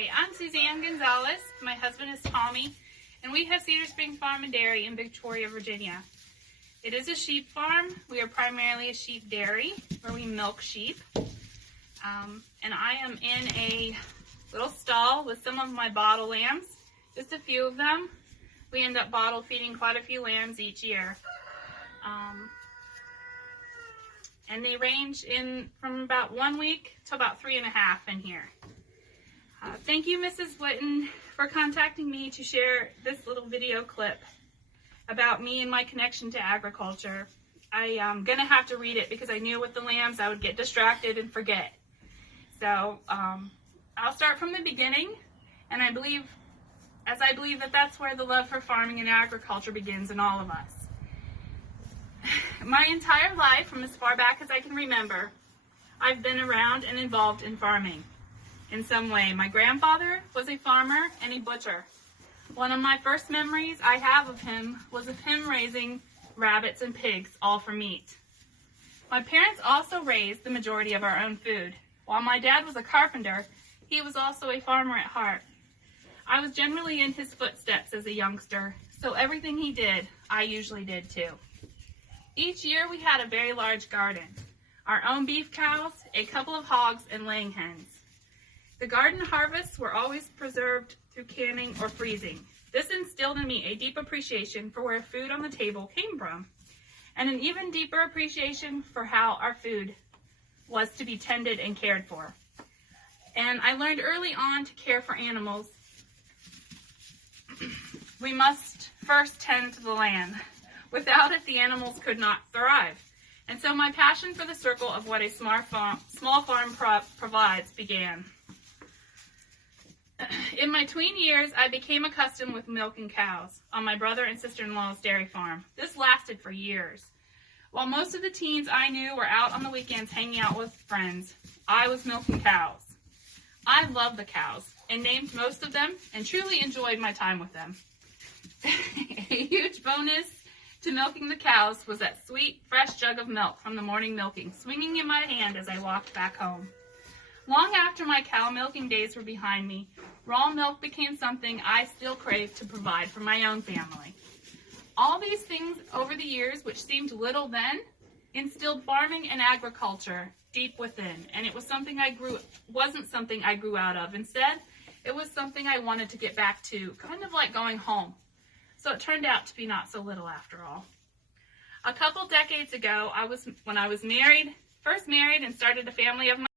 Hi, I'm Suzanne Gonzalez. My husband is Tommy, and we have Cedar Spring Farm and Dairy in Victoria, Virginia. It is a sheep farm. We are primarily a sheep dairy where we milk sheep. And I am in a little stall with some of my bottle lambs, just a few of them. We end up bottle feeding quite a few lambs each year. And they range in from about 1 week to about 3.5 in here. Thank you, Mrs. Whitten, for contacting me to share this little video clip about me and my connection to agriculture. I'm going to have to read it because I knew with the lambs I would get distracted and forget. So I'll start from the beginning, and I believe that that's where the love for farming and agriculture begins in all of us. My entire life, from as far back as I can remember, I've been around and involved in farming in some way. My grandfather was a farmer and a butcher. One of my first memories I have of him was of him raising rabbits and pigs, all for meat. My parents also raised the majority of our own food. While my dad was a carpenter, he was also a farmer at heart. I was generally in his footsteps as a youngster, so everything he did, I usually did too. Each year we had a very large garden, our own beef cows, a couple of hogs, and laying hens. The garden harvests were always preserved through canning or freezing. This instilled in me a deep appreciation for where food on the table came from, and an even deeper appreciation for how our food was to be tended and cared for. And I learned early on to care for animals. We must first tend to the land. Without it, the animals could not thrive. And so my passion for the circle of what a small farm provides began. In my tween years, I became accustomed with milking cows on my brother and sister-in-law's dairy farm. This lasted for years. While most of the teens I knew were out on the weekends hanging out with friends, I was milking cows. I loved the cows and named most of them and truly enjoyed my time with them. A huge bonus to milking the cows was that sweet, fresh jug of milk from the morning milking swinging in my hand as I walked back home. Long after my cow milking days were behind me, raw milk became something I still craved to provide for my own family. All these things over the years, which seemed little then, instilled farming and agriculture deep within, and it was wasn't something I grew out of. Instead, it was something I wanted to get back to, kind of like going home. So it turned out to be not so little after all. A couple decades ago, when I was first married and started a family of my